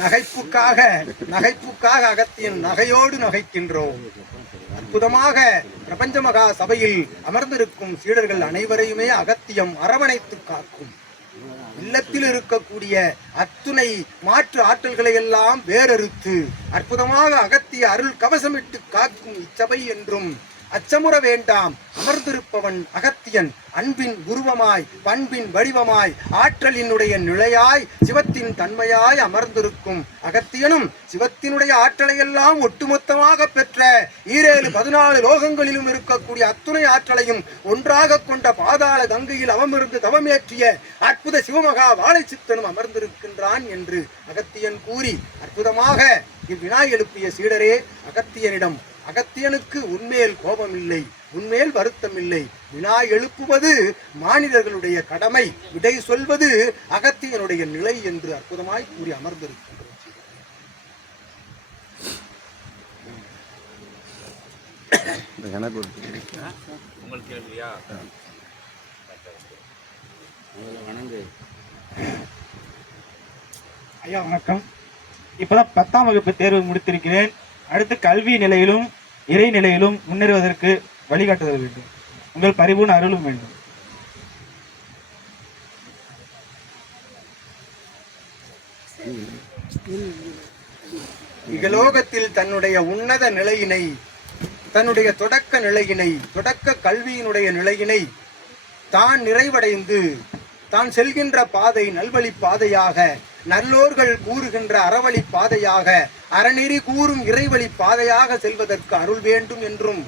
நகைப்புக்காக நகைப்புக்காக அகத்தியன் நகையோடு நகைக்கின்றோம். அற்புதமாக பிரபஞ்ச மகா சபையில் அமர்ந்திருக்கும் சீடர்கள் அனைவரையுமே அகத்தியம் அரவணைத்து காக்கும். இல்லத்தில் இருக்கக்கூடிய அத்துணை மாற்று ஆற்றல்களை எல்லாம் வேறறுத்து அற்புதமாக அகத்திய அருள் கவசமிட்டு காக்கும் இச்சபை என்றும் அச்சமுற வேண்டாம். அமர்ந்திருப்பவன் அகத்தியன். அன்பின் உருவமாய் பண்பின் வடிவமாய் ஆற்றலினுடைய நிலையாய் சிவத்தின் தன்மையாய் அமர்ந்திருக்கும் அகத்தியனும் சிவத்தினுடைய ஆற்றலையெல்லாம் ஒட்டுமொத்தமாக பெற்ற ஈரேழு பதினாலு லோகங்களிலும் இருக்கக்கூடிய அத்துணை ஆற்றலையும் ஒன்றாக கொண்ட பாதாள கங்கையில் அவமிருந்து தவமேற்றிய அற்புத சிவமகா வாழை சித்தனும் அமர்ந்திருக்கின்றான் என்று அகத்தியன் கூறி அற்புதமாக இவ்வினா எழுப்பிய சீடரே அகத்தியனிடம் அகத்தியனுக்கு உன்மேல் கோபமில்லை உன்மேல் வருத்தமில்லை. வினா எழுப்புவது மானிடர்களுடைய கடமை. விடை சொல்வது அகத்தியனுடைய நிலை என்று அற்புதமாய் கூறி அமர்ந்திருக்கின்றோம். எனக்கு உங்கள் கேள்வியா? ஐயா வணக்கம். இப்பதான் பத்தாம் வகுப்பு தேர்வு முடித்திருக்கிறேன். அடுத்து கல்வி நிலையிலும் இறை நிலையிலும் முன்னேறுவதற்கு வழிகாட்டுதல் வேண்டும். உங்கள் பரிபூர்ண அருளும் வேண்டும். இகலோகத்தில் தன்னுடைய உன்னத நிலையினை தன்னுடைய தொடக்க நிலையினை தொடக்க கல்வியினுடைய நிலையினை தான் நிறைவடைந்து தான் செல்கின்ற பாதை நல்வழி பாதையாக நல்லோர்கள் கூறுகின்ற அறவழி பாதையாக அறநெறி கூறும் இறைவழி பாதையாக செல்வதற்கு அருள் வேண்டும் என்றும்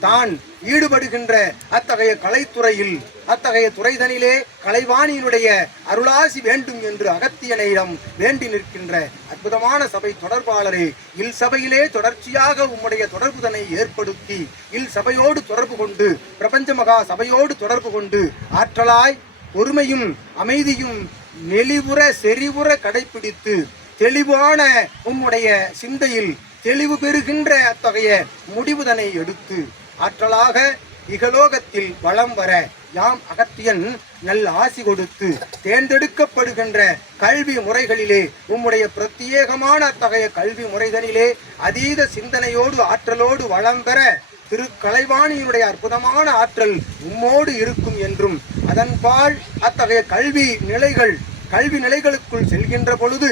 தான் ஈடுபடுகின்ற அத்தகைய கலைத்துறையில் அத்தகைய துறைதனிலே கலைவாணியினுடைய அருளாசி வேண்டும் என்று அகத்தியனையிடம் வேண்டி நிற்கின்ற அற்புதமான சபை தொடர்பாளரே இல் சபையிலே தொடர்ச்சியாக உம்முடைய தொடர்புதனை ஏற்படுத்தி இல் சபையோடு தொடர்பு கொண்டு பிரபஞ்ச மகா சபையோடு தொடர்பு கொண்டு ஆற்றலாய் பொறுமையும் அமைதியும் நெளிவுற செறிவுற கடைபிடித்து தெளிவான உம்முடைய சிந்தையில் தெளிவு பெறுகின்ற அத்தகைய முடிவுதனை எடுத்து ஆற்றலாக இகலோகத்தில் வளம் வர யாம் அகத்தியன் நல் ஆசி கொடுத்து தேர்ந்தெடுக்கப்படுகின்ற கல்வி முறைகளிலே உம்முடைய பிரத்யேகமான அத்தகைய கல்வி முறைதனிலே அதீத சிந்தனையோடு ஆற்றலோடு வளம் பெற திருக்கலைவாணியினுடைய அற்புதமான ஆற்றல் உம்மோடு இருக்கும் என்றும் அதன்பால் அத்தகைய கல்வி நிலைகள் கல்வி நிலைகளுக்குள் செல்கின்ற பொழுது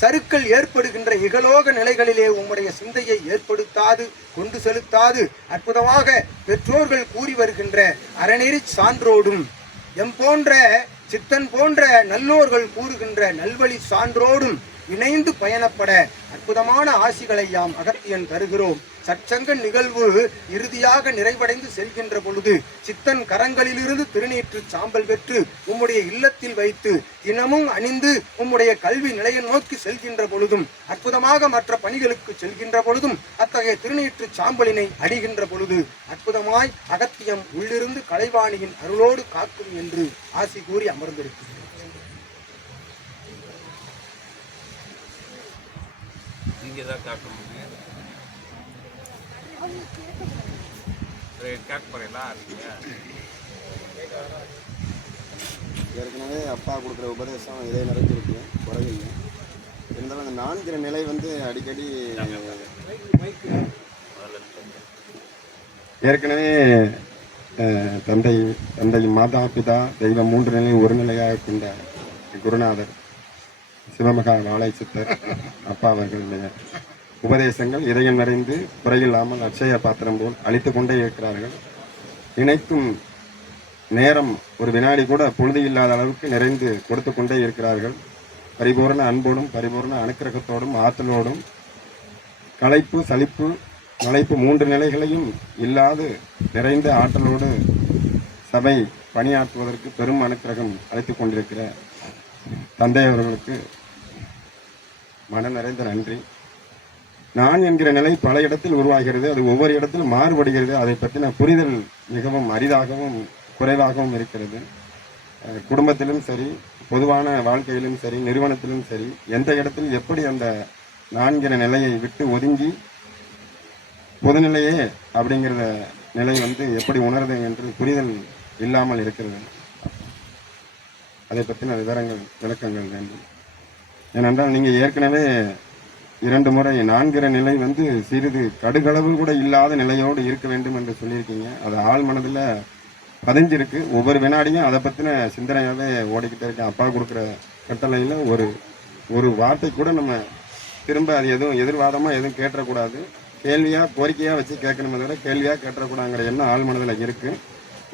சருக்கள் ஏற்படுகின்ற இகலோக நிலைகளிலே உம்முடைய சிந்தையை ஏற்படுத்தாது கொண்டு செலுத்தாது அற்புதமாக பெற்றோர்கள் கூறி வருகின்ற அறநெறி சான்றோடும் எம் போன்ற சித்தன் போன்ற நல்லோர்கள் கூறுகின்ற நல்வழி சான்றோடும் இணைந்து பயணப்பட அற்புதமான ஆசிகளை யாம் அகத்தியன் தருகிறோம். சற்சங்க நிகழ்வு இறுதியாக நிறைவடைந்து செல்கின்ற பொழுது சித்தன் கரங்களிலிருந்து திருநீற்று சாம்பல் பெற்று உம்முடைய இல்லத்தில் வைத்து தினமும் அணிந்து உம்முடைய கல்வி நிலையை நோக்கி செல்கின்ற பொழுதும் அற்புதமாக மற்ற பணிகளுக்கு செல்கின்ற பொழுதும் அத்தகைய திருநீற்று சாம்பலினை அணிகின்ற பொழுது அற்புதமாய் அகத்தியம் உள்ளிருந்து கலைவாணியின் அருளோடு காக்கும் என்று ஆசி கூறி அமர்ந்திருக்கிறது இங்கே தான் காட்ட முடியும். சரி, கேட்க போறீங்களா ஏற்கனவே அப்பா கொடுக்குற உபதேசம் இதே நிறைஞ்சிருக்கு குறைவில்லை இருந்தாலும் அந்த நான்கிற நிலை வந்து அடிக்கடி ஏற்கனவே தந்தை தந்தை மாதா பிதா தெய்வம் மூன்று நிலை ஒரு நிலையாக கொண்ட குருநாதர். சிவமகா வாழை சித்தர் அப்பா அவர்களுடைய உபதேசங்கள் இதயம் நிறைந்து குறையில்லாமல் அட்சய பாத்திரம் போல் அழித்து கொண்டே இருக்கிறார்கள். இணைக்கும் நேரம் ஒரு வினாடி கூட பொழுது இல்லாத அளவுக்கு நிறைந்து கொடுத்து கொண்டே இருக்கிறார்கள். பரிபூர்ண அன்போடும் பரிபூர்ண அனுக்கிரகத்தோடும் ஆற்றலோடும் களைப்பு சலிப்பு மலைப்பு மூன்று நிலைகளையும் இல்லாது நிறைந்த ஆற்றலோடு சபை பணியாற்றுவதற்கு பெரும் அனுக்கிரகம் அளித்துக் கொண்டிருக்கிற தந்தை அவர்களுக்கு மன நிறைந்த நன்றி. நான் என்கிற நிலை பல இடத்தில் உருவாகிறது அது ஒவ்வொரு இடத்திலும் மாறுபடுகிறது. அதை பற்றின புரிதல் மிகவும் அரிதாகவும் குறைவாகவும் இருக்கிறது. குடும்பத்திலும் சரி பொதுவான வாழ்க்கையிலும் சரி நிறுவனத்திலும் சரி எந்த இடத்தில் எப்படி அந்த நான்கிற நிலையை விட்டு ஒதுங்கி பொதுநிலையே அப்படிங்கிற நிலை வந்து எப்படி உணருது என்று புரிதல் இல்லாமல் இருக்கிறது. அதை பற்றின விவரங்கள் விளக்கங்கள் வேண்டும். ஏனென்றால் நீங்கள் ஏற்கனவே இரண்டு முறை நான்கிற நிலை வந்து சிறிது கடுகளவு கூட இல்லாத நிலையோடு இருக்க வேண்டும் என்று சொல்லியிருக்கீங்க. அது ஆள் மனதில் பதிஞ்சிருக்கு. ஒவ்வொரு வினாடியும் அதை பற்றின சிந்தனையாகவே ஓடிக்கிட்டே இருக்கேன் அப்பா கொடுக்குற கட்டளையில் ஒரு ஒரு வார்த்தை கூட நம்ம திரும்ப அது எதுவும் எதிர்வாதமாக எதுவும் கேட்டக்கூடாது கேள்வியாக கோரிக்கையாக வச்சு கேட்கணுமே தவிர கேள்வியாக கேட்டக்கூடாங்கிற எண்ணம் ஆள் மனதில் இருக்குது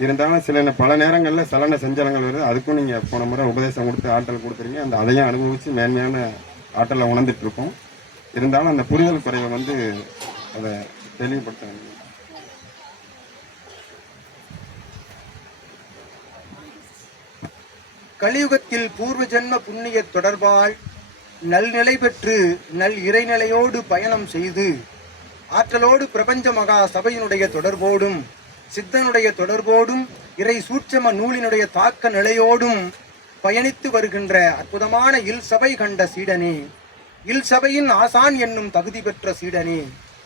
இருந்தாலும் சில பல நேரங்களில் சலன செஞ்சலங்கள் வருது. அதுக்கும் நீங்கள் போன முறை உபதேசம் கொடுத்து ஆற்றல் கொடுத்துருங்க அந்த அதையும் அனுபவித்து மேன்மையான ஆற்றலை உணர்ந்துட்டுருக்கோம். இருந்தாலும் அந்த புரிதல் குறைவை வந்து அதை தெளிவுபடுத்த வேண்டும் கலியுகத்தில் பூர்வ ஜென்ம புண்ணிய தொடர்பால் நல்நிலை பெற்று நல் இறைநிலையோடு பயணம் செய்து ஆற்றலோடு பிரபஞ்ச மகா சபையினுடைய தொடர்போடும் சித்தனுடைய தொடர்போடும் இறை சூட்சம நூலினுடைய தாக்க நிலையோடும் பயணித்து வருகின்ற அற்புதமான இல் சபை கண்ட சீடனே. இல் சபையின் ஆசான் என்னும் தகுதி பெற்ற சீடனே.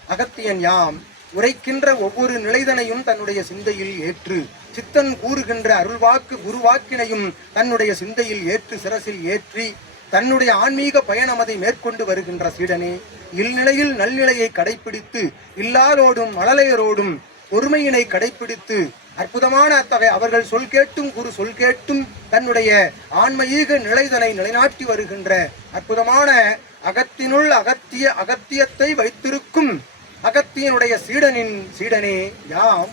அகத்தியன் யாம் உரைக்கின்ற ஒவ்வொரு நிலைதனையும் தன்னுடைய சிந்தையில் ஏற்று சித்தன் கூறுகின்ற அருள்வாக்கு குருவாக்கினையும் தன்னுடைய சிந்தையில் ஏற்று சிரசில் ஏற்றி தன்னுடைய ஆன்மீக பயணம் அதை மேற்கொண்டு வருகின்ற சீடனே. இல்நிலையில் நல்நிலையை கடைப்பிடித்து இல்லாரோடும் மழலையரோடும் பொறுமையினை கடைப்பிடித்து அற்புதமான அத்தகைய அவர்கள் சொல் கேட்டும் குரு சொல் கேட்டும் தன்னுடைய ஆன்மீக நிலைதனை நிலைநாட்டி வருகின்ற அற்புதமான அகத்தினுள் அகத்திய அகத்தியத்தை வைத்திருக்கும் அகத்தியனுடைய சீடனின் சீடனே யாம்.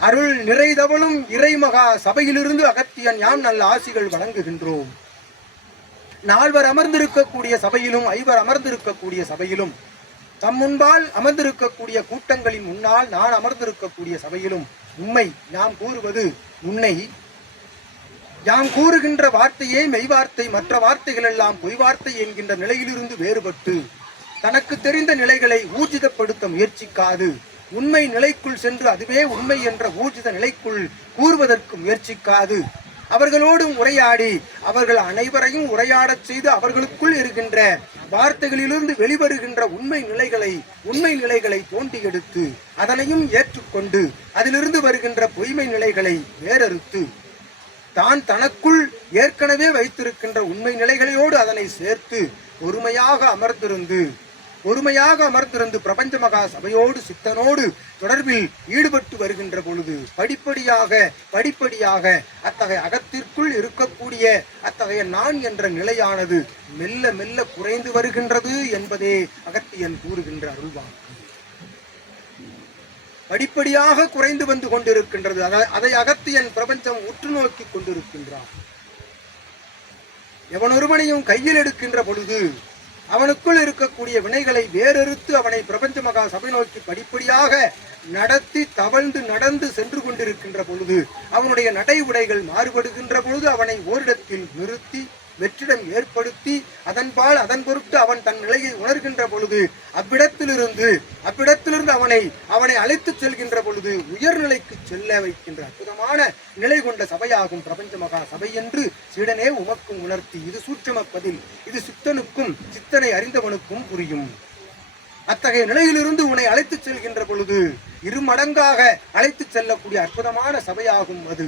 அருள் நிறைதவளும் இறைமகா சபையிலிருந்து அகத்தியன் யாம் நல்ல ஆசிகள் வழங்குகின்றோம். நால்வர் அமர்ந்திருக்கக்கூடிய சபையிலும் ஐவர் அமர்ந்திருக்கக்கூடிய சபையிலும் தம் முன்பால் அமர்ந்திருக்கக்கூடிய கூட்டங்களின் முன்னால் நான் அமர்ந்திருக்கக்கூடிய சபையிலும் உண்மை நாம் கூறுவது உன்னை. யாம் கூறுகின்ற வார்த்தையே மெய்வார்த்தை மற்ற வார்த்தைகள் எல்லாம் பொய் வார்த்தை என்கின்ற நிலையிலிருந்து வேறுபட்டு தனக்கு தெரிந்த நிலைகளை ஊர்ஜிதப்படுத்த முயற்சிக்காது. உண்மை நிலைக்குள் சென்று அதுவே உண்மை என்ற ஊர்ஜித நிலைக்குள் கூறுவதற்கு முயற்சிக்காது. அவர்களோடும் உரையாடி அவர்கள் அனைவரையும் உரையாடச் செய்து அவர்களுக்குள் இருக்கின்ற வார்த்தைகளிலிருந்து வெளிவருகின்ற உண்மை நிலைகளை உண்மை நிலைகளை தோண்டி எடுத்து அதனையும் ஏற்றுக்கொண்டு அதிலிருந்து வருகின்ற பொய்மை நிலைகளை வேறறுத்து தான் தனக்குள் ஏற்கனவே வைத்திருக்கின்ற உண்மை நிலைகளையோடு அதனை சேர்த்து பொறுமையாக அமர்ந்திருந்து பொறுமையாக அமர்ந்திருந்து பிரபஞ்ச மகா சபையோடு சித்தனோடு தொடர்பில் ஈடுபட்டு வருகின்ற பொழுது படிப்படியாக படிப்படியாக அத்தகைய அகத்திற்குள் இருக்கக்கூடிய அத்தகைய நான் என்ற நிலையானது மெல்ல மெல்ல குறைந்து வருகின்றது என்பதே அகத்தியன் கூறுகின்ற அருள்வாக்கு. படிப்படியாக குறைந்து வந்து கொண்டிருக்கின்றது. அதை- அதை அகத்தியன் பிரபஞ்சம் உற்று நோக்கி கொண்டிருக்கின்றான். எவனொருவனையும் கையில் எடுக்கின்ற பொழுது அவனுக்குள் இருக்கக்கூடிய வினைகளை வேறறுத்து அவனை பிரபஞ்ச மகா சபை நோக்கி படிப்படியாக நடத்தி தவழ்ந்து நடந்து சென்று கொண்டிருக்கின்ற பொழுது அவனுடைய நடை உடைகள் மாறுபடுகின்ற பொழுது அவனை ஓரிடத்தில் நிறுத்தி வெற்றிடம் ஏற்படுத்தி அதன்பால் அதன் பொருட்டு அவன் தன் நிலையை உணர்கின்ற பொழுது அவ்விடத்திலிருந்து அவ்விடத்திலிருந்து அவனை அவனை அழைத்துச் செல்கின்ற பொழுது உயர்நிலைக்கு செல்ல வைக்கின்ற அற்புதமான நிலை கொண்ட சபையாகும் பிரபஞ்ச மகா சபை என்று சீடனே உமக்கும் உணர்த்தி இது சூற்றமப்பதில் இது சித்தனுக்கும் சித்தனை அறிந்தவனுக்கும் புரியும். அத்தகைய நிலையிலிருந்து உன்னை அழைத்துச் செல்கின்ற பொழுது இருமடங்காக அழைத்துச் செல்லக்கூடிய அற்புதமான சபையாகும் அது.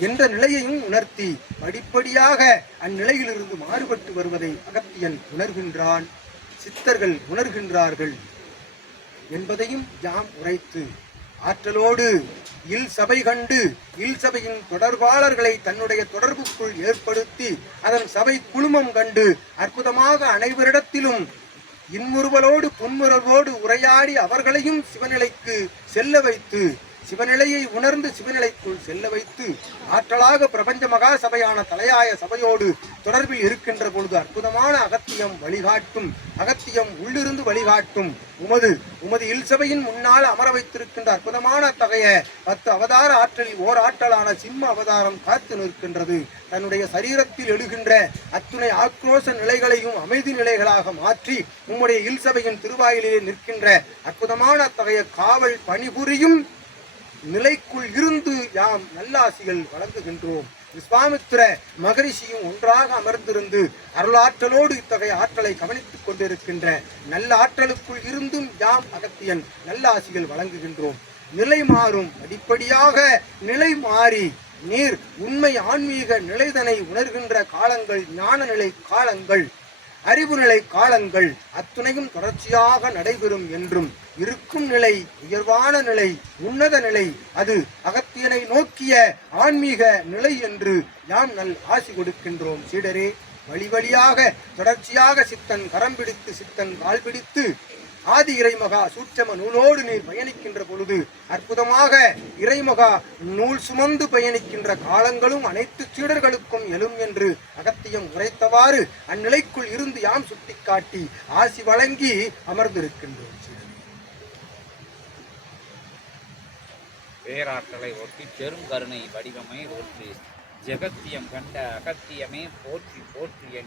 என்ற நிலையையும் உணர்த்தி படிப்படியாக அந்நிலையிலிருந்து மாறுபட்டு வருவதை அகத்தியன் உணர்கின்றான். சித்தர்கள் உணர்கின்றார்கள் என்பதையும் யாம் உரைத்து ஆற்றலோடு இல் சபை கண்டு இல் சபையின் தொடர்பாளர்களை தன்னுடைய தொடர்புக்குள் ஏற்படுத்தி அதன் சபை குழுமம் கண்டு அற்புதமாக அனைவரிடத்திலும் இன்முறுவலோடு புன்முறவோடு உரையாடி அவர்களையும் சிவநிலைக்கு செல்ல வைத்து சிவநிலையை உணர்ந்து சிவநிலைக்குள் செல்ல வைத்து ஆற்றலாக பிரபஞ்ச மகா சபையான தலையாய சபையோடு தொடர்பில் இருக்கின்ற பொழுது அற்புதமான அகத்தியம் வழிகாட்டும் அகத்தியம் உள்ளிருந்து வழிகாட்டும். உமது உமது இல் சபையின் முன்னால் அமர வைத்திருக்கின்ற அற்புதமான அத்தகைய பத்து அவதார ஆற்றலில் ஓர் ஆற்றலான சிம்ம அவதாரம் காத்து நிற்கின்றது. தன்னுடைய சரீரத்தில் எழுகின்ற அத்துணை ஆக்ரோஷ நிலைகளையும் அமைதி நிலைகளாக மாற்றி உம்முடைய இல் சபையின் திருவாயிலே நிற்கின்ற அற்புதமான அத்தகைய காவல் பணிபுரியும் நிலைக்குள் இருந்து யாம் நல்லாசிகள் வழங்குகின்றோம். விஸ்வாமித்திர மகரிஷியும் ஒன்றாக அமர்ந்திருந்து அருளாற்றலோடு இத்தகைய ஆற்றலை கவனித்துக் கொண்டிருக்கின்ற நல்ல ஆற்றலுக்குள் இருந்தும் யாம் அகத்தியன் நல்லாசிகள் வழங்குகின்றோம். நிலை மாறும். அடிப்படியாக நிலை மாறி நீர் உண்மை ஆன்மீக நிலைதனை உணர்கின்ற காலங்கள் ஞான நிலை காலங்கள் அறிவு நிலை காலங்கள் அத்துணையும் தொடர்ச்சியாக நடைபெறும் என்றும் இருக்கும் நிலை உயர்வான நிலை உன்னத நிலை அது அகத்தியனை நோக்கிய ஆன்மீக நிலை என்று யாம் நல் ஆசி கொடுக்கின்றோம். சீடரே வழி வழியாக தொடர்ச்சியாக சித்தன் கரம் பிடித்து சித்தன் கால் பிடித்து ஆதி இறைமகா சூட்சம நூலோடு நீர் பயணிக்கின்ற பொழுது அற்புதமாக இறைமகா நூல் சுமந்து பயணிக்கின்ற காலங்களும் அனைத்து சீடர்களுக்கும் எழும் என்று அகத்தியம் உரைத்தவாறு அந்நிலைக்குள் இருந்து யாம் சுட்டிக்காட்டி ஆசி வழங்கி அமர்ந்திருக்கின்றோம். பேராற்றலை ஒட்டி பெருங்கருணை வடிவமை ஒற்றி ஜெகத்தியம் கண்ட அகத்தியமே போற்றி போற்றி என்